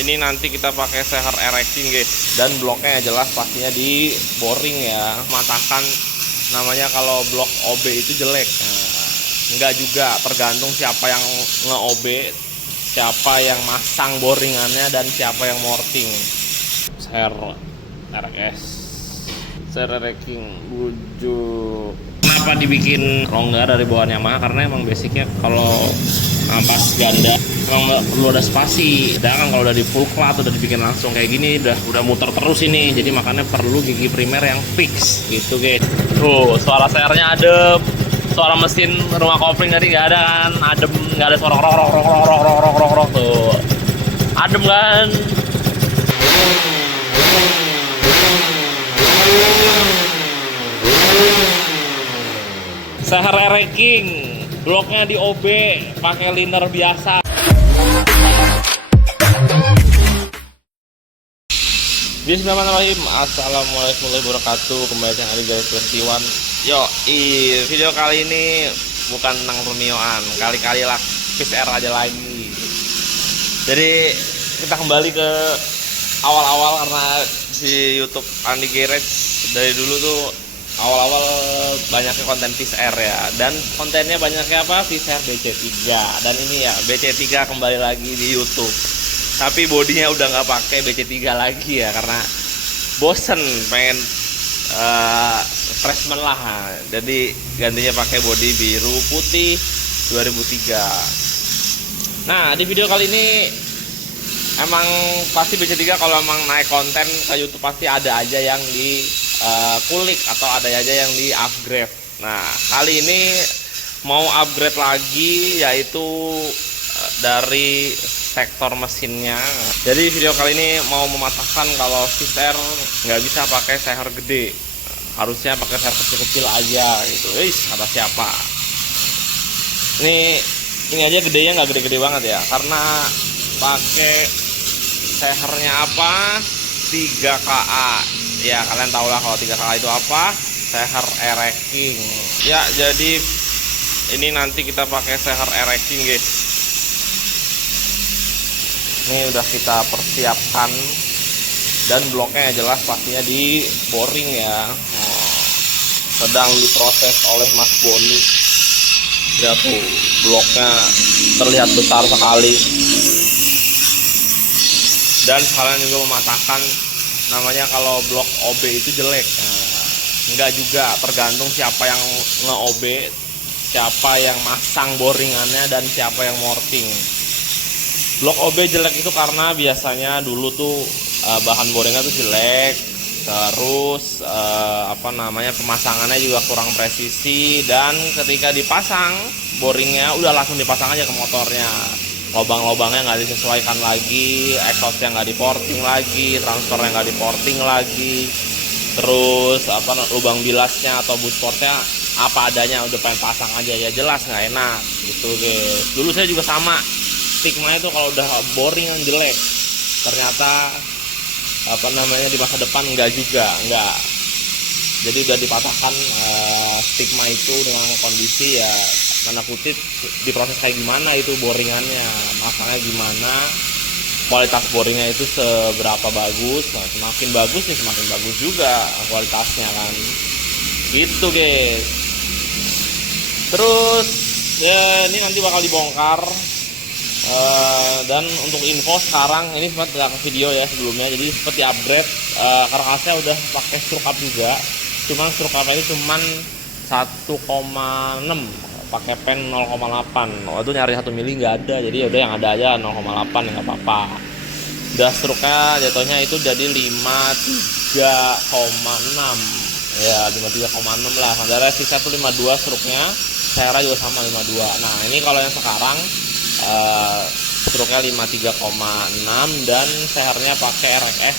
ini nanti kita pakai seher ereking guys, dan bloknya jelas pastinya di boring ya, matahkan namanya. Kalau blok OB itu jelek, nah, enggak juga, tergantung siapa yang nge-OB, siapa yang masang boringannya, dan siapa yang morting. Seher RX, seher ereking bujuk. Kenapa dibikin rongga dari bawah Yamaha? Karena emang basicnya kalau ampas ganda emang nggak perlu ada spasi. Sedangkan kalau udah di full clutch udah dibikin langsung kayak gini, udah muter terus ini. Jadi makanya perlu gigi primer yang fix gitu guys. Tuh suara sehernya adem, suara mesin rumah kopling tadi nggak ada kan, adem, nggak ada suara rok rok rok rok rok rok rok rok rok tuh, adem kan. Seher ereking, bloknya di OB, pakai liner biasa. Bismillahirrahmanirrahim. Assalamualaikum warahmatullahi wabarakatuh. Kembali dengan Ali dari 21. Yo, video kali ini bukan tentang Romeo-an, kali-kali lah PCR aja lagi. Jadi kita kembali ke awal-awal, karena di YouTube Andi Garage dari dulu tuh awal-awal banyaknya konten PCR ya, dan kontennya banyaknya apa? PCR BC3, dan ini ya BC3 kembali lagi di YouTube. Tapi bodinya udah nggak pakai BC3 lagi ya, karena bosen pengen freshman lah. Jadi gantinya pakai bodi biru putih 2003. Nah, di video kali ini emang pasti BC3 kalau emang naik konten ke YouTube pasti ada aja yang di kulik atau ada aja yang di upgrade. Nah, kali ini mau upgrade lagi, yaitu dari sektor mesinnya. Jadi video kali ini mau mematahkan kalau PCR nggak bisa pakai seher gede, harusnya pakai seher kecil-kecil aja gitu. Kata siapa? Ini aja gedenya nggak gede-gede banget ya, karena pakai sehernya apa? 3KA. Ya kalian tau lah kalau 3KA itu apa, seher ereking ya. Jadi ini nanti kita pakai seher ereking guys. Ini udah kita persiapkan, dan bloknya jelas pastinya di boring ya. Sedang diproses oleh Mas Boni. Lihat tuh, bloknya terlihat besar sekali, dan kalian juga mematahkan namanya. Kalau blok OB itu jelek, nah, enggak juga, tergantung siapa yang nge-OB, siapa yang masang boringannya, dan siapa yang morting. Blok OB jelek itu karena biasanya dulu tuh bahan boringnya tuh jelek, terus pemasangannya juga kurang presisi, dan ketika dipasang boringnya udah langsung dipasang aja ke motornya. Lobang-lobangnya nggak disesuaikan lagi, exhaustnya nggak diporting lagi, transfernya nggak diporting lagi, terus lubang bilasnya atau busportnya apa adanya, udah pengen pasang aja ya, jelas nggak enak gitu guys. Dulu saya juga sama, stigma itu kalau udah boring yang jelek, ternyata di masa depan nggak juga, nggak. Jadi udah dipatahkan stigma itu dengan kondisi ya, tanda kutip, diproses kayak gimana itu boringannya, masangnya gimana, kualitas boringnya itu seberapa bagus. Nah, semakin bagus nih semakin bagus juga kualitasnya kan gitu guys. Terus ya ini nanti bakal dibongkar, dan untuk info sekarang ini sempat nggak ke video ya sebelumnya, jadi seperti upgrade. Karkasnya udah pakai stroke up juga, cuman stroke up itu cuman 1,6, pakai pen 0,8. Waktu nyari 1 mili nggak ada, jadi udah yang ada aja 0,8 ya nggak apa-apa. Udah stroke-nya jatuhnya itu jadi 53,6 ya, 53,6 lah. Sementara sisa tuh 52 stroke-nya, sehernya juga sama 52. Nah ini kalau yang sekarang stroke-nya 53,6, dan sehernya pakai RX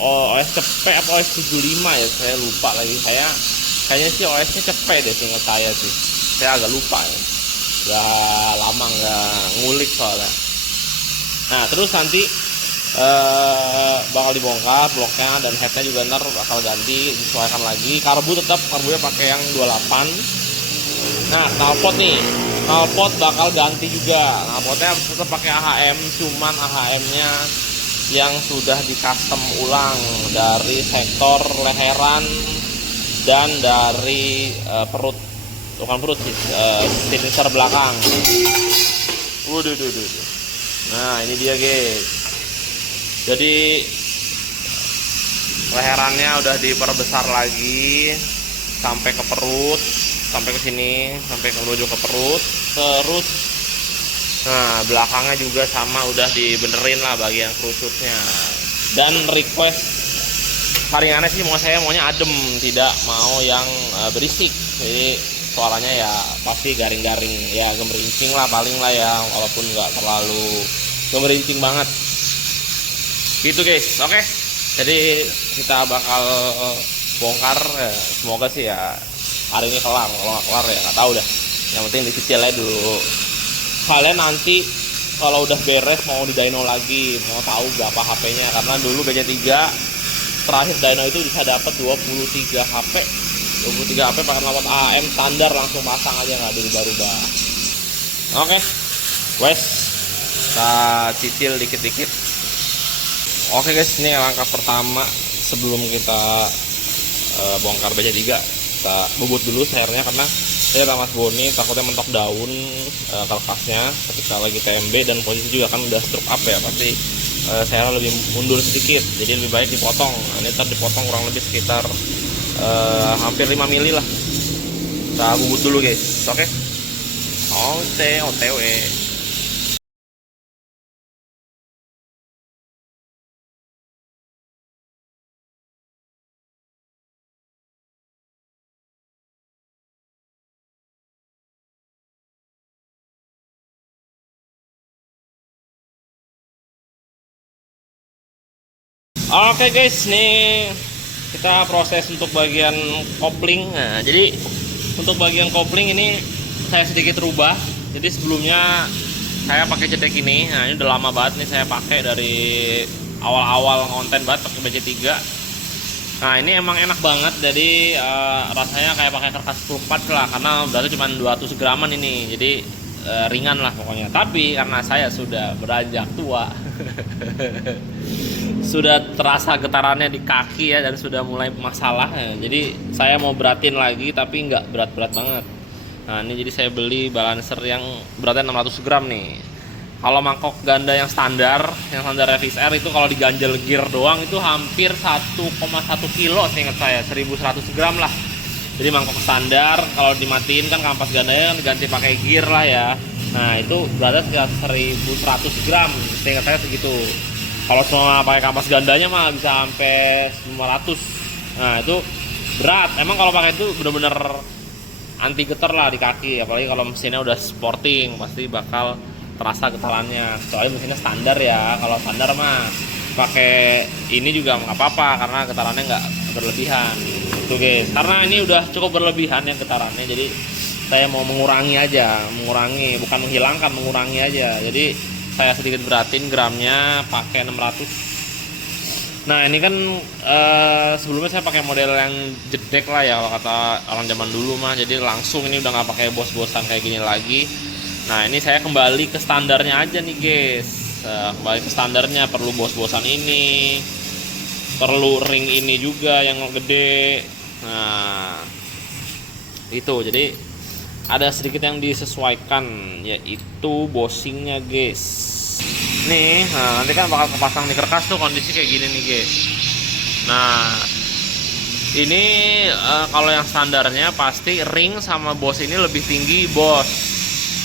OS cepet apa OS 75 ya, saya lupa lagi. Kayaknya sih OS-nya cepet deh seingat saya sih. Saya agak lupa ya, udah lama nggak ngulik soalnya. Nah terus nanti bakal dibongkar bloknya, dan headnya juga ntar bakal ganti, disesuaikan lagi. Karbunya pakai yang 28. Nah knalpot bakal ganti juga. Knalpotnya tetap pakai AHM, cuman AHM-nya yang sudah di-custom ulang dari sektor leheran dan dari perut, bukan perut sih, finisher belakang. Waduh. Nah ini dia guys, jadi leherannya udah diperbesar lagi sampai ke perut, sampai ke sini, sampai ke menuju ke perut. Terus nah belakangnya juga sama, udah dibenerin lah bagian kerucutnya. Dan request paling aneh sih, maunya adem, tidak mau yang berisik. Jadi suaranya ya pasti garing-garing, ya gemerincing lah paling lah ya, walaupun nggak terlalu gemerincing banget gitu guys. Oke, jadi kita bakal bongkar ya, semoga sih ya hari ini kelar. Kalau nggak kelar ya nggak tahu dah, yang penting dicicil aja dulu. Kalian nanti kalau udah beres mau di dyno lagi, mau tahu berapa HP-nya, karena dulu BC3 terakhir dyno itu bisa dapat 23 HP pakai lampu AM standar, langsung pasang aja, nggak dirubah-rubah. Oke, wes kita cicil dikit-dikit. Oke guys, ini langkah pertama sebelum kita bongkar BC3. Kita bubut dulu sernya, karena saya sama Mas Boni takutnya mentok daun kertasnya ketika lagi TMB, dan posisi juga kan udah stroke up ya, pasti saya lebih mundur sedikit, jadi lebih baik dipotong. Nah, ini ntar dipotong kurang lebih sekitar hampir 5 mili lah. Kita bubut dulu guys. Oke, OTW. Oke guys, nih kita proses untuk bagian kopling. Nah, jadi untuk bagian kopling ini saya sedikit rubah. Jadi sebelumnya saya pakai jedek ini. Nah, ini udah lama banget nih saya pakai, dari awal-awal konten banget pakai BC3. Nah, ini emang enak banget. Jadi rasanya kayak pakai kertas pulpat lah, karena berarti cuma 200 graman ini. Jadi ringan lah pokoknya. Tapi karena saya sudah beranjak tua sudah terasa getarannya di kaki ya, dan sudah mulai masalah ya. Jadi saya mau beratin lagi, tapi nggak berat-berat banget. Nah ini jadi saya beli balancer yang beratnya 600 gram nih. Kalau mangkok ganda yang standar Fis Air itu kalau diganjel gear doang itu hampir 1,1 kilo seingat saya, 1100 gram lah. Jadi mangkok standar kalau dimatiin kan kampas gandanya kan diganti pakai gear lah ya. Nah itu beratnya sekitar 1100 gram seingat saya segitu. Kalau semua pakai kampas gandanya mah bisa sampai 500. Nah itu berat. Emang kalau pakai itu bener-bener anti getar lah di kaki. Apalagi kalau mesinnya udah sporting, pasti bakal terasa getarannya. Soalnya mesinnya standar ya. Kalau standar mah pakai ini juga nggak apa-apa, karena getarannya nggak berlebihan. Itu guys. Karena ini udah cukup berlebihan ya getarannya. Jadi saya mau mengurangi aja, bukan menghilangkan, mengurangi aja. Jadi saya sedikit beratin gramnya pakai 600. Nah ini kan sebelumnya saya pakai model yang jedek lah ya, kalau kata orang zaman dulu mah. Jadi langsung ini udah nggak pakai bos-bosan kayak gini lagi. Nah ini saya kembali ke standarnya aja nih guys. Kembali ke standarnya, perlu bos-bosan ini, perlu ring ini juga yang gede. Nah itu jadi ada sedikit yang disesuaikan, yaitu bosingnya guys. Nih, nah, nanti kan bakal kepasang di kertas tuh kondisi kayak gini nih guys. Nah ini kalau yang standarnya pasti ring sama bos ini lebih tinggi bos.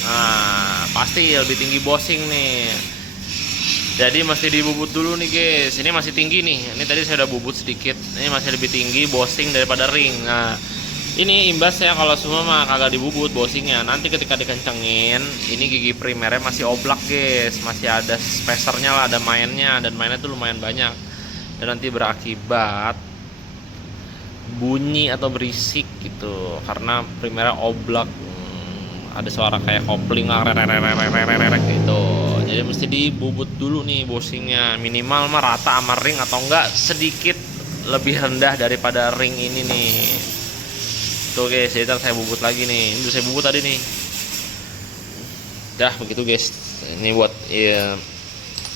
Nah pasti lebih tinggi bosing nih. Jadi mesti dibubut dulu nih guys. Ini masih tinggi nih. Ini tadi saya udah bubut sedikit. Ini masih lebih tinggi bosing daripada ring. Nah ini imbasnya kalau semua mah kagak dibubut bosingnya. Nanti ketika dikencengin, ini gigi primernya masih oblak guys, masih ada spacernya lah, ada mainnya, dan mainnya tuh lumayan banyak. Dan nanti berakibat bunyi atau berisik gitu, karena primernya oblak. Ada suara kayak kopling lah, gitu. Jadi mesti dibubut dulu nih bosingnya, minimal mah rata sama ring, atau enggak sedikit lebih rendah daripada ring ini nih. Tuh guys, jadi saya bubut lagi nih. Ini udah saya bubut tadi nih. Dah begitu guys. Ini buat ya,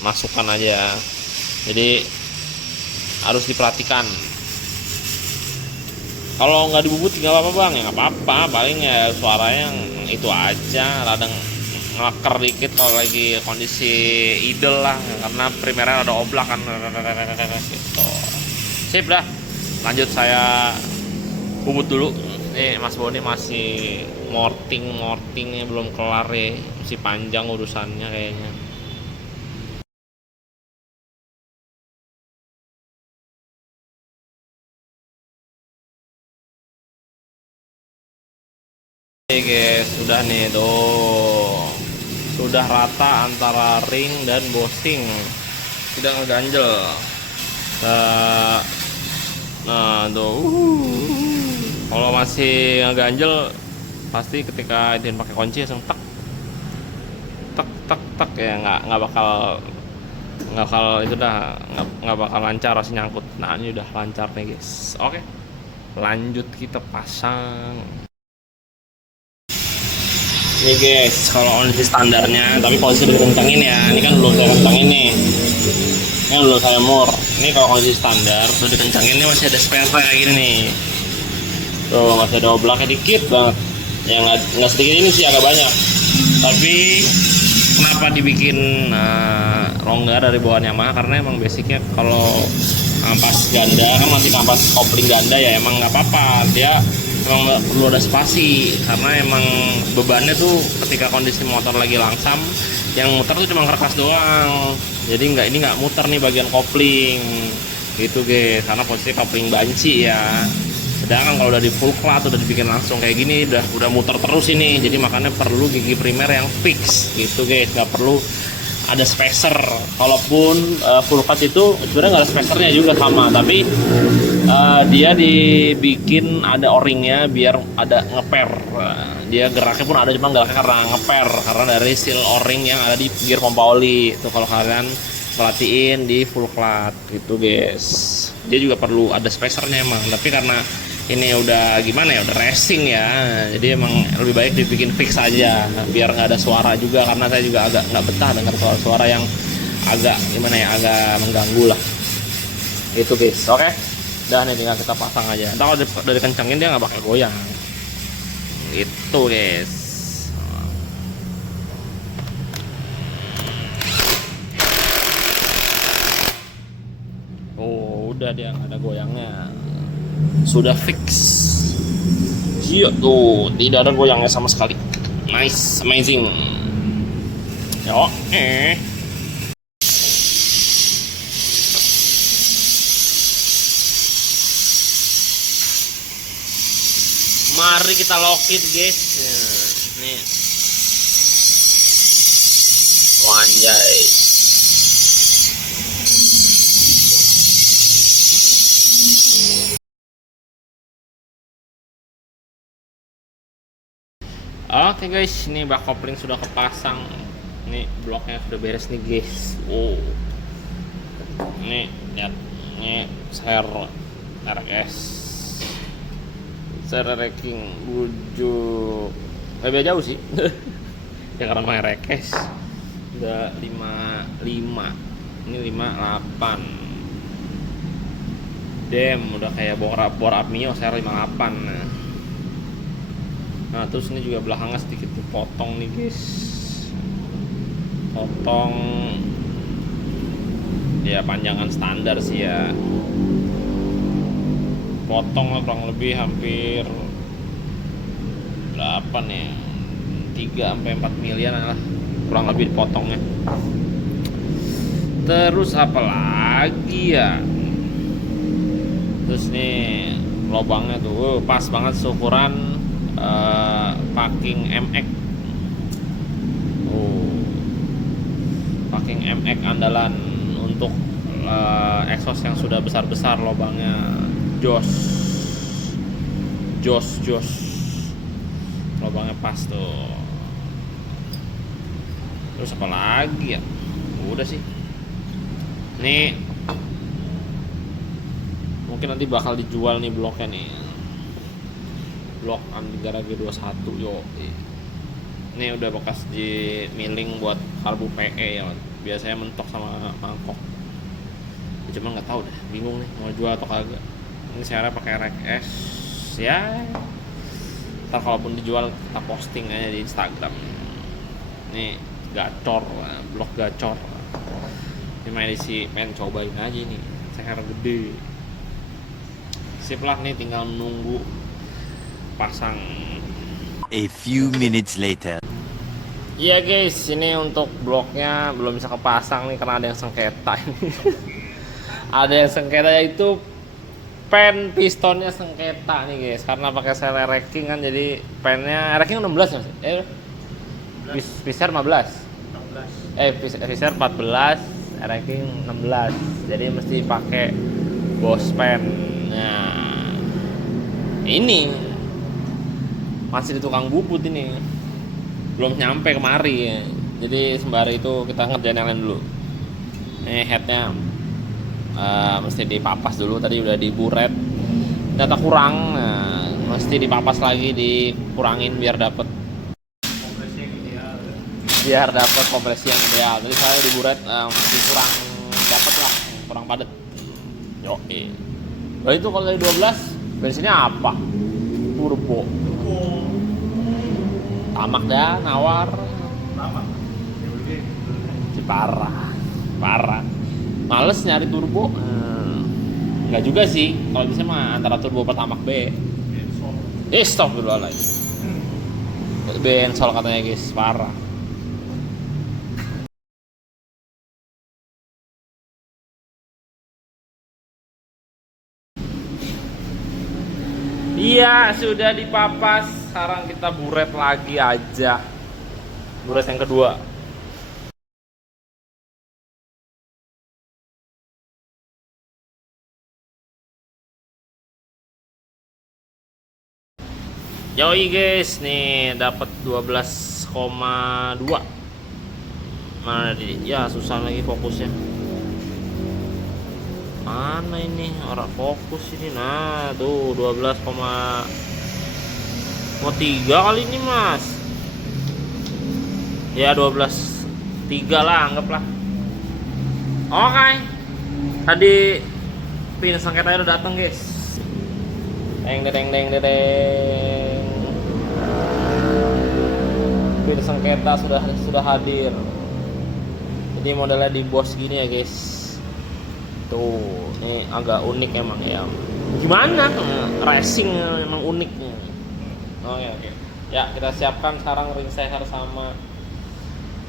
masukan aja. Jadi harus diperhatikan. Kalau nggak dibubut nggak apa-apa bang, ya nggak apa-apa, paling ya suaranya yang itu aja, radang ngeker dikit kalau lagi kondisi idle lah, karena primernya ada oblak kan gitu. Sip dah, lanjut saya bubut dulu. Nih Mas Boni masih mortingnya belum kelar ya, masih panjang urusannya kayaknya. Oke guys, sudah nih tuh, sudah rata antara ring dan bossing, tidak ngeganjel. Nah tuh, kalau masih ngeganjel pasti ketika itu pakai kunci langsung tek tek tek tek ya, nggak bakal itu dah, nggak bakal lancar, harus nyangkut. Nah ini udah lancar nih guys. Oke, lanjut kita pasang. Ini guys, kalau kondisi standarnya, tapi posisi udah dikencangin ya. Ini kan belum saya kencangin nih. Ini belum saya mur. Ini kalau kondisi standar udah dikencangin, ini masih ada spare kayak gini nih. Tuh masih ada oblaknya dikit banget. Yang nggak sedikit ini sih, agak banyak. Tapi kenapa dibikin longgar dari bawaan Yamaha? Karena emang basicnya kalau kampas ganda kan masih kampas kopling ganda ya, emang nggak apa-apa. Dia emang perlu ada spasi, karena emang bebannya tuh ketika kondisi motor lagi langsam, yang muter tuh cuma kerkas doang. Jadi ini nggak muter nih bagian kopling gitu guys, karena posisi kopling banci ya. Sedangkan kalau udah di full clutch, udah dibikin langsung kayak gini, udah muter terus ini. Jadi makanya perlu gigi primer yang fix gitu guys, nggak perlu ada spacer. Kalaupun full clutch itu sebenarnya nggak ada spacernya juga sama, tapi dia dibikin ada o-ringnya biar ada ngeper. Dia geraknya pun ada, cuma geraknya karena ngeper, karena dari seal o-ring yang ada di gear pompa oli itu. Kalau kalian perhatiin di full clutch gitu guys, dia juga perlu ada spacernya emang, tapi karena ini udah gimana ya, udah racing ya, jadi emang lebih baik dibikin fix aja biar nggak ada suara juga, karena saya juga agak nggak betah dengar suara-suara yang agak gimana ya, agak mengganggu lah itu guys. Oke, udah nih tinggal kita pasang aja. Ntar kalau udah dikencengin dia nggak bakal goyang itu guys. Oh udah, dia nggak ada goyangnya, sudah fix. Iya tuh, tidak ada goyangnya sama sekali. Nice, amazing. Yo, mari kita lock it guys. Nih, wanjay. Oke guys, ini bak kopling sudah kepasang. Ini bloknya sudah beres nih guys. Oh, ini lihat, ini RS ranking bujuk, beda jauh sih. Ya karena main rekes udah 55, ini 58. Dem udah kayak bor up Mio, saya 58. Nah terus ini juga belakangnya sedikit dipotong nih guys, potong ya panjangan standar sih ya, potong lah kurang lebih hampir berapa nih, 3-4 miliar lah kurang lebih dipotongnya. Terus apa lagi ya, terus nih lubangnya tuh pas banget seukuran packing MX. Packing MX andalan untuk exhaust yang sudah besar-besar lubangnya. Jos lubangnya pas tuh. Terus apa lagi ya, udah sih. Nih mungkin nanti bakal dijual nih bloknya nih, blok Antigara G21 yo. Ini udah bekas di milling buat karbu PE ya, biasanya mentok sama mangkok. cuma nggak tahu deh, bingung nih mau jual atau kagak. Ini saya pakai rack S ya, ntar kalaupun dijual kita posting aja di Instagram. Ini gacor, blok gacor. Ini edisi pengen cobain aja nih, sekarang gede. Sip lah, nih tinggal menunggu pasang. A few minutes later. Iya guys, ini untuk bloknya belum bisa kepasang nih karena ada yang sengketa ini. Ada yang sengketa, yaitu pen pistonnya sengketa nih guys, karena pakai sele racking kan, jadi pennya racking 16 ya? Fisher 15. Fisher 14, racking 16. Jadi mesti pakai bos pen. Nah, ini masih di tukang bubut ini. Belum nyampe kemari ya. Jadi sembari itu kita ngerjain yang lain dulu. Ini headnya mesti dipapas dulu, tadi udah diburet ternyata kurang, nah, mesti dipapas lagi, dikurangin biar dapet kompresi yang ideal. Tadi saya diburet masih kurang dapet lah, kurang padat. Yoi. Lalu itu kalau dari 12 bensinnya apa? Turbo. Tamak dah, nawar. Parah. Males nyari turbo. Enggak juga sih. Kalau bisa mah antara turbo Pertamax B. Stop dulu lagi. Bensol katanya guys, parah. Iya, sudah dipapas. Sekarang kita buret lagi aja. Buret yang kedua. Yoi guys, nih dapat 12,2. Mana di? Ya susah lagi fokusnya. Mana ini orang fokus ini? Nah, tuh 12,3 kali ini, Mas. Ya 12,3 lah anggaplah. Oke. Tadi pin sengketanya udah datang, guys. Deng. Pin sengketa sudah hadir. Jadi modelnya di bos gini ya guys. Tuh, ini agak unik emang ya. Gimana? Racing emang uniknya. Oke. Ya, kita siapkan sekarang ring seher sama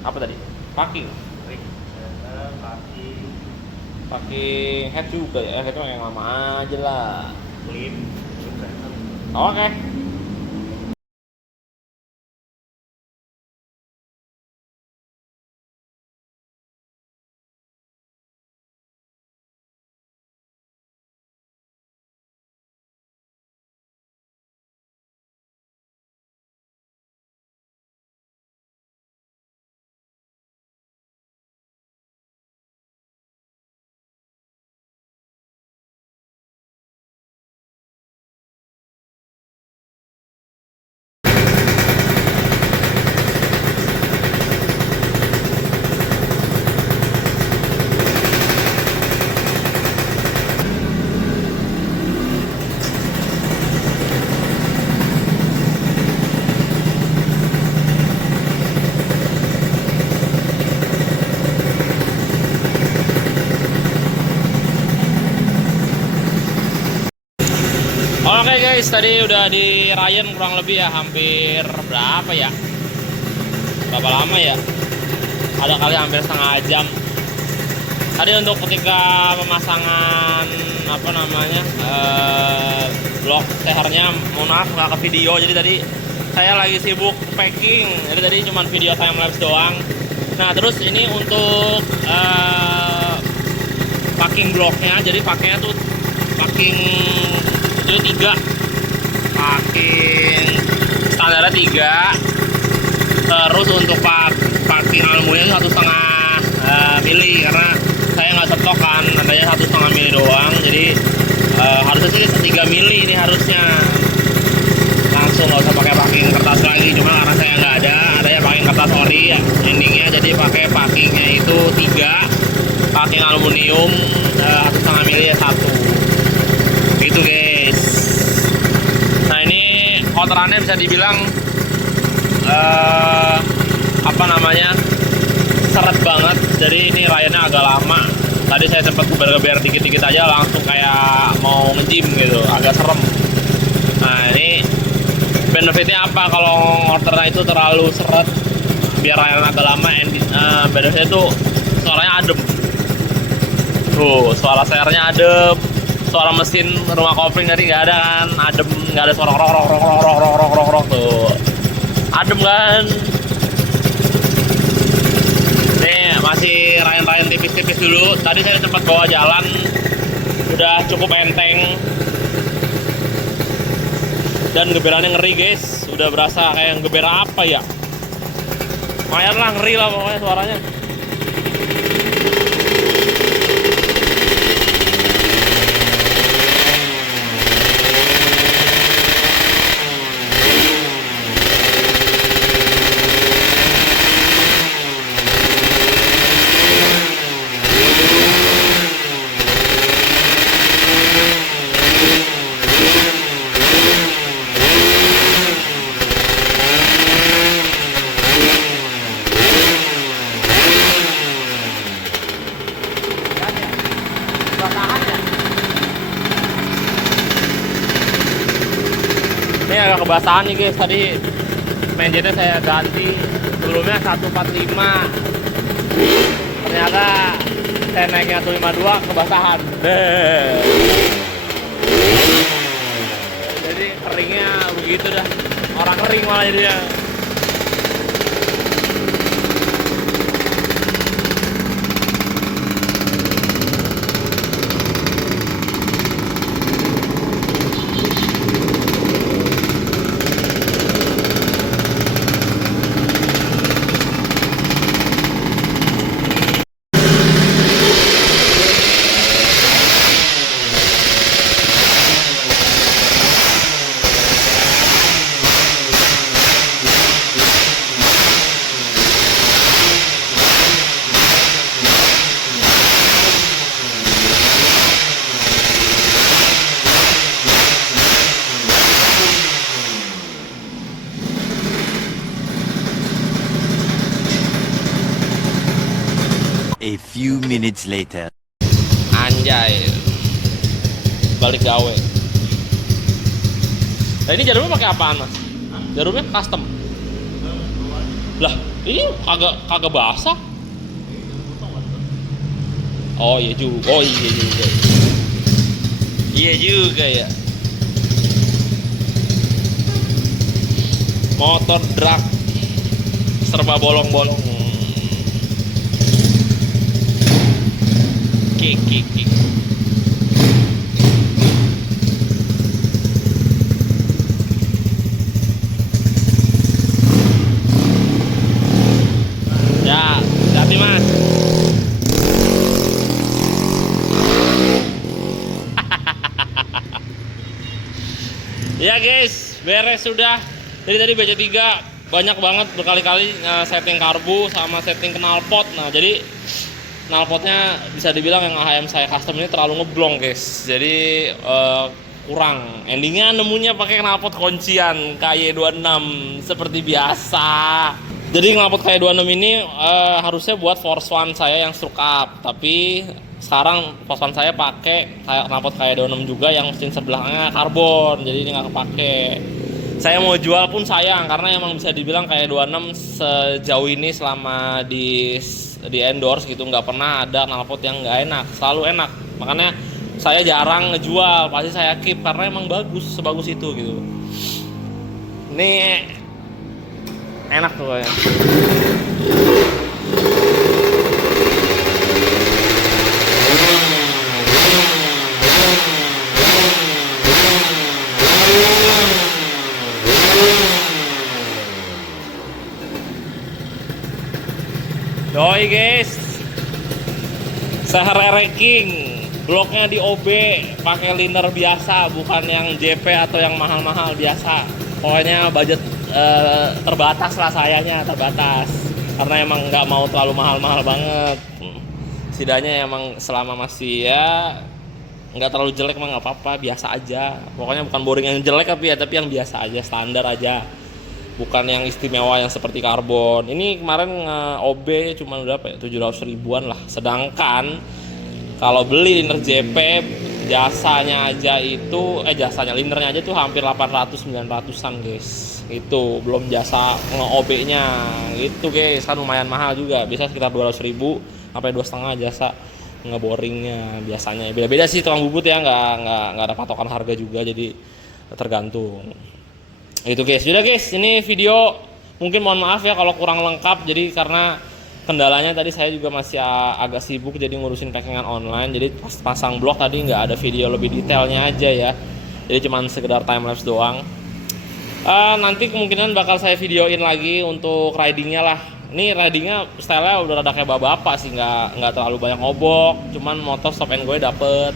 apa tadi? Packing. Packing head juga ya. Headnya yang lama aja lah. Clip. Oke. Oke guys, tadi udah di Ryan kurang lebih ya, hampir berapa ya? Berapa lama ya? Ada kali hampir setengah jam. Tadi untuk ketika pemasangan blok sehernya, mohon maaf nggak ke video. Jadi tadi saya lagi sibuk packing. Jadi tadi cuma video time lapse doang. Nah terus ini untuk packing bloknya, jadi pakainya tuh packing itu 3, packing standarnya 3, terus untuk packing aluminium 1,5 mili, karena saya nggak stok kan, adanya 1,5 mili doang, jadi harusnya sih 3 mili ini harusnya langsung, nggak usah pakai packing kertas lagi. Cuma karena saya nggak adanya packing kertas ori ya, endingnya jadi pakai packingnya itu 3, packing aluminium 1,5 milih satu gitu guys. Nah ini kotorannya bisa dibilang apa namanya, seret banget. Jadi ini rayanya agak lama. Tadi saya sempat geber-geber dikit-dikit aja langsung kayak mau nge-gym gitu, agak serem. Nah ini benefitnya apa kalau motornya itu terlalu seret biar rayanya agak lama? Benefitnya itu suaranya adem. Tuh suara sernya adem, suara mesin rumah kopling tadi nggak ada kan, adem, nggak ada suara rok rok rok rok rok rok rok rok rok tuh, adem kan. Nih masih rayan-rayan tipis-tipis dulu. Tadi saya sempat bawa jalan, udah cukup enteng dan geberannya ngeri guys. Udah berasa kayak geber apa ya, lumayan lah, ngeri lah pokoknya suaranya. Ini agak kebasahan nih guys, tadi menjetnya saya ganti, sebelumnya 145, ternyata saya naiknya 152 kebasahan. Jadi keringnya begitu dah, orang kering malah jadinya. A few minutes later. Anjay, balik gawe. Nah ini jarumnya pakai apaan mas? Jarumnya custom. Lah ini kagak basah. Oh iya juga, oh iya juga. Iya juga ya. Motor drag serba bolong-bolong. Kik. Ya, hati mas. Ya guys, beres sudah. Jadi tadi BC3 banyak banget berkali-kali setting karbu sama setting knalpot. Nah jadi knalpotnya bisa dibilang yang AHM saya custom ini terlalu ngeblong guys. Jadi kurang. Endingnya nemunya pakai knalpot kuncian KY26 seperti biasa. Jadi knalpot KY26 ini harusnya buat Force One saya yang stroke up. Tapi sekarang Force One saya pakai kayak knalpot KY26 juga yang mesin sebelahnya karbon. Jadi ini nggak kepake. Saya mau jual pun sayang karena emang bisa dibilang KY26 sejauh ini selama di endorse gitu nggak pernah ada knalpot yang nggak enak, selalu enak. Makanya saya jarang ngejual, pasti saya keep karena emang bagus, sebagus itu gitu. Ini enak tuh kayaknya. Doi guys, Sahara King, bloknya di OB, pakai liner biasa, bukan yang JP atau yang mahal-mahal biasa. Pokoknya budget terbatas lah, sayanya terbatas, karena emang nggak mau terlalu mahal-mahal banget. Setidaknya emang selama masih ya nggak terlalu jelek mah nggak apa-apa, biasa aja. Pokoknya bukan boring yang jelek tapi yang biasa aja, standar aja. Bukan yang istimewa yang seperti karbon. Ini kemarin OB cuma berapa ya? 700 ribuan lah. Sedangkan kalau beli liner JP jasanya aja itu jasanya linernya aja tuh hampir 800 900-an guys. Itu belum jasa nge-OB-nya. Itu guys, kan lumayan mahal juga. Bisa sekitar 200 ribu sampai 2,5 jasa ngeboringnya biasanya. Beda-beda sih tukang bubut ya, nggak ada patokan harga juga, jadi tergantung. Itu guys, sudah guys, ini video mungkin mohon maaf ya kalau kurang lengkap, jadi karena kendalanya tadi saya juga masih agak sibuk jadi ngurusin packingan online, jadi pas pasang blog tadi nggak ada video lebih detailnya aja ya, jadi cuman sekedar time lapse doang. Nanti kemungkinan bakal saya videoin lagi untuk ridingnya lah. Ini ridingnya stylenya udah rada kayak bapak sih, nggak terlalu banyak ngobok, cuman motor stop and go dapet.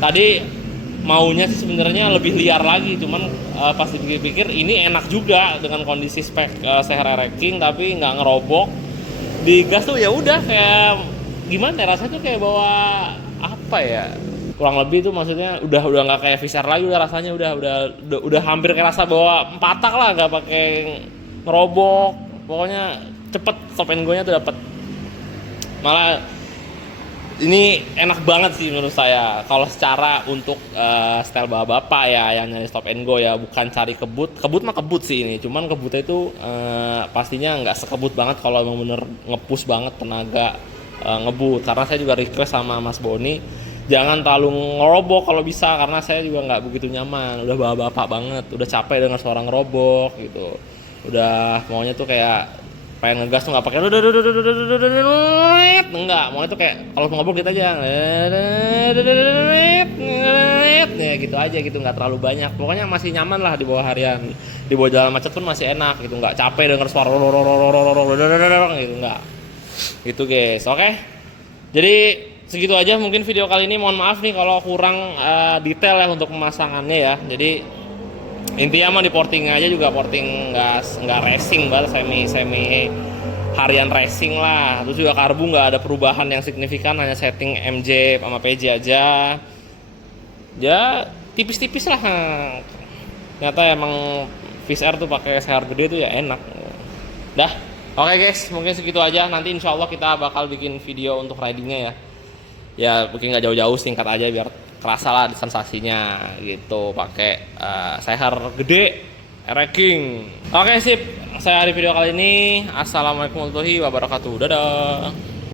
Tadi maunya sih sebenarnya lebih liar lagi, cuman pas dipikir-pikir ini enak juga dengan kondisi spek Sahara Racing tapi nggak ngerobok. Di gas tuh ya udah kayak gimana ya, rasanya tuh kayak bawa apa ya, kurang lebih tuh maksudnya udah nggak kayak Visar lagi, udah rasanya udah hampir kayak rasa bawa 4 tak lah, nggak pakai ngerobok. Pokoknya cepet stop and go-nya tuh dapet. Malah ini enak banget sih menurut saya kalau secara untuk style bapak-bapak ya yang nyari stop and go ya, bukan cari kebut mah kebut sih ini, cuman kebutnya itu pastinya nggak sekebut banget kalau emang bener nge-push banget tenaga ngebut. Karena saya juga request sama Mas Boni jangan terlalu ngerobok kalau bisa, karena saya juga nggak begitu nyaman, udah bapak-bapak banget, udah capek dengan suara ngerobok gitu, udah maunya tuh kayak pengen ngegas tuh nggak pakai enggak, mau itu kayak kalau ngobrol gitu aja ya gitu aja gitu, nggak terlalu banyak, pokoknya masih nyaman lah di bawah harian, di bawah jalan macet pun masih enak gitu, nggak capek denger suara gitu, nggak gitu guys. Oke, jadi segitu aja mungkin video kali ini, mohon maaf nih kalau kurang detail ya untuk pemasangannya ya. Jadi intinya mah di porting aja juga, porting nggak racing banget, semi harian racing lah. Terus juga karbu nggak ada perubahan yang signifikan, hanya setting MJ sama PJ aja ya, tipis-tipis lah. Ternyata emang VSR tuh pakai seher gede tuh ya enak dah. Oke guys, mungkin segitu aja. Nanti insya Allah kita bakal bikin video untuk ridingnya ya mungkin nggak jauh-jauh, singkat aja biar kerasa lah sensasinya gitu, pakai seher gede racing. Oke sip, saya di video kali ini. Assalamualaikum warahmatullahi wabarakatuh, dadah.